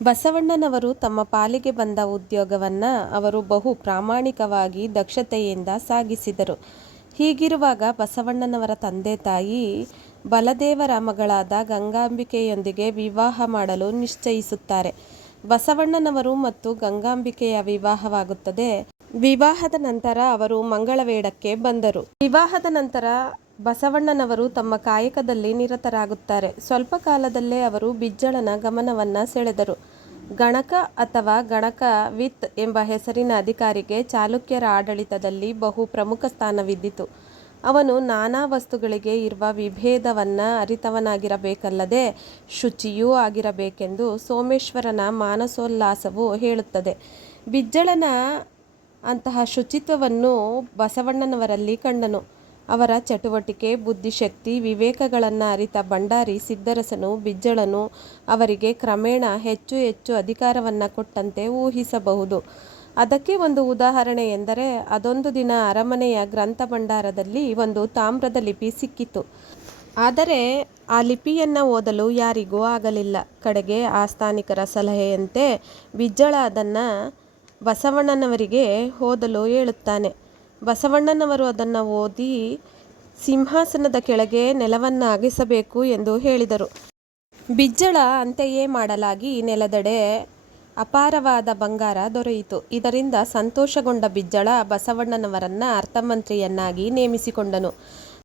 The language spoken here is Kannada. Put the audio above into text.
ಬಸವಣ್ಣನವರು ತಮ್ಮ ಪಾಲಿಗೆ ಬಂದ ಉದ್ಯೋಗವನ್ನು ಅವರು ಬಹು ಪ್ರಾಮಾಣಿಕವಾಗಿ ದಕ್ಷತೆಯಿಂದ ಸಾಗಿಸಿದರು. ಹೀಗಿರುವಾಗ ಬಸವಣ್ಣನವರ ತಂದೆ ತಾಯಿ ಬಲದೇವರ ಮಗಳಾದ ಗಂಗಾಂಬಿಕೆಯೊಂದಿಗೆ ವಿವಾಹ ಮಾಡಲು ನಿಶ್ಚಯಿಸುತ್ತಾರೆ. ಬಸವಣ್ಣನವರು ಮತ್ತು ಗಂಗಾಂಬಿಕೆಯ ವಿವಾಹವಾಗುತ್ತದೆ. ವಿವಾಹದ ನಂತರ ಅವರು ಮಂಗಳವೇಡಕ್ಕೆ ಬಂದರು. ವಿವಾಹದ ನಂತರ ಬಸವಣ್ಣನವರು ತಮ್ಮ ಕಾಯಕದಲ್ಲಿ ನಿರತರಾಗುತ್ತಾರೆ. ಸ್ವಲ್ಪ ಕಾಲದಲ್ಲೇ ಅವರು ಬಿಜ್ಜಳನ ಗಮನವನ್ನು ಸೆಳೆದರು. ಗಣಕ ಅಥವಾ ಗಣಕ ವಿತ್ ಎಂಬ ಹೆಸರಿನ ಅಧಿಕಾರಿಗೆ ಚಾಲುಕ್ಯರ ಆಡಳಿತದಲ್ಲಿ ಬಹು ಪ್ರಮುಖ ಸ್ಥಾನವಿದ್ದಿತು. ಅವನು ನಾನಾ ವಸ್ತುಗಳಿಗೆ ಇರುವ ವಿಭೇದವನ್ನು ಅರಿತವನಾಗಿರಬೇಕಲ್ಲದೆ ಶುಚಿಯೂ ಆಗಿರಬೇಕೆಂದು ಸೋಮೇಶ್ವರನ ಮಾನಸೋಲ್ಲಾಸವು ಹೇಳುತ್ತದೆ. ಬಿಜ್ಜಳನ ಅಂತಹ ಶುಚಿತ್ವವನ್ನು ಬಸವಣ್ಣನವರಲ್ಲಿ ಕಂಡನು. ಅವರ ಚಟುವಟಿಕೆ, ಬುದ್ಧಿಶಕ್ತಿ, ವಿವೇಕಗಳನ್ನು ಅರಿತ ಭಂಡಾರಿ ಸಿದ್ದರಸನು ಬಿಜ್ಜಳನು ಅವರಿಗೆ ಕ್ರಮೇಣ ಹೆಚ್ಚು ಹೆಚ್ಚು ಅಧಿಕಾರವನ್ನು ಕೊಟ್ಟಂತೆ ಊಹಿಸಬಹುದು. ಅದಕ್ಕೆ ಒಂದು ಉದಾಹರಣೆ ಎಂದರೆ, ಅದೊಂದು ದಿನ ಅರಮನೆಯ ಗ್ರಂಥ ಭಂಡಾರದಲ್ಲಿ ಒಂದು ತಾಮ್ರದ ಲಿಪಿ ಸಿಕ್ಕಿತು. ಆದರೆ ಆ ಲಿಪಿಯನ್ನು ಓದಲು ಯಾರಿಗೂ ಆಗಲಿಲ್ಲ. ಕಡೆಗೆ ಆಸ್ಥಾನಿಕರ ಸಲಹೆಯಂತೆ ಬಿಜ್ಜಳ ಅದನ್ನು ಬಸವಣ್ಣನವರಿಗೆ ಓದಲು ಹೇಳುತ್ತಾನೆ. ಬಸವಣ್ಣನವರು ಅದನ್ನು ಓದಿ ಸಿಂಹಾಸನದ ಕೆಳಗೆ ನೆಲವನ್ನು ಅಗೆಸಬೇಕು ಎಂದು ಹೇಳಿದರು. ಬಿಜ್ಜಳ ಅಂತೆಯೇ ಮಾಡಲಾಗಿ ನೆಲದೆಡೆ ಅಪಾರವಾದ ಬಂಗಾರ ದೊರೆಯಿತು. ಇದರಿಂದ ಸಂತೋಷಗೊಂಡ ಬಿಜ್ಜಳ ಬಸವಣ್ಣನವರನ್ನು ಅರ್ಥಮಂತ್ರಿಯನ್ನಾಗಿ ನೇಮಿಸಿಕೊಂಡನು.